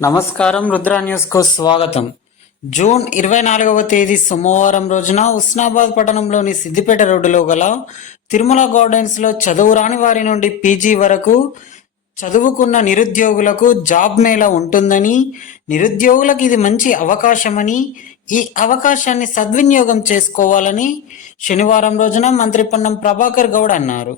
నమస్కారం, రుద్ర న్యూస్కు స్వాగతం. జూన్ 24వ తేదీ సోమవారం రోజున ఉస్నాబాద్ పట్టణంలోని సిద్దిపేట రోడ్డులో గల తిరుమల గార్డెన్స్లో చదువు రాని వారి నుండి పీజీ వరకు చదువుకున్న నిరుద్యోగులకు జాబ్ మేళా ఉంటుందని, నిరుద్యోగులకు ఇది మంచి అవకాశమని, ఈ అవకాశాన్ని సద్వినియోగం చేసుకోవాలని శనివారం రోజున మంత్రి పొన్నం ప్రభాకర్ గౌడ్ అన్నారు.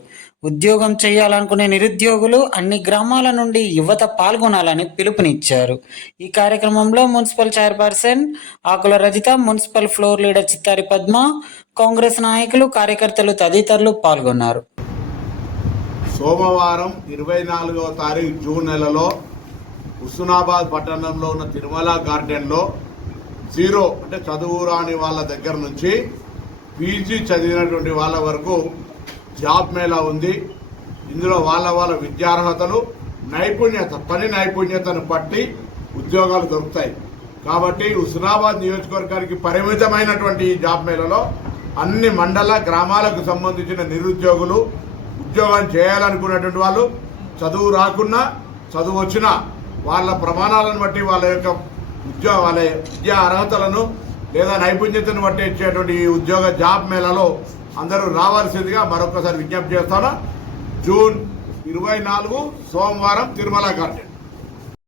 ఉద్యోగం చేయాలనుకునే నిరుద్యోగులు అన్ని గ్రామాల నుండి యువత పాల్గొనాలని పిలుపునిచ్చారు. ఈ కార్యక్రమంలో municipal chairperson Akula Rajitha, municipal floor leader Chittari Padma, Congress నాయకులు, కార్యకర్తలు తదితరులు పాల్గొన్నారు. సోమవారం 24వ తారీఖు జూన్ నెలలో హుస్నాబాద్ పట్టణంలో ఉన్న తిరుమల గార్డెన్లో జీరో అంటే చదువు రాని వాళ్ళ దగ్గర నుంచి పీజీ చదివినటువంటి వాళ్ళ వరకు జాబ్ మేళా ఉంది. ఇందులో వాళ్ళ విద్యార్హతలు, నైపుణ్యత, పని నైపుణ్యతను బట్టి ఉద్యోగాలు దొరుకుతాయి. కాబట్టి హుస్నాబాద్ నియోజకవర్గానికి పరిమితమైనటువంటి ఈ జాబ్ మేళాలో అన్ని మండల గ్రామాలకు సంబంధించిన నిరుద్యోగులు, ఉద్యోగం చేయాలనుకున్నటువంటి వాళ్ళు, చదువు రాకున్నా చదువు వచ్చినా వాళ్ళ ప్రమాణాలను బట్టి వాళ్ళ యొక్క విద్యా అర్హతలను లేదా నైపుణ్యతను బట్టి ఇచ్చేటువంటి ఈ ఉద్యోగ జాబ్ మేళాలో అందరూ రావాల్సిందిగా మరొకసారి విజ్ఞప్తి చేస్తాను. జూన్ 24 సోమవారం తిరుమల గార్డెన్.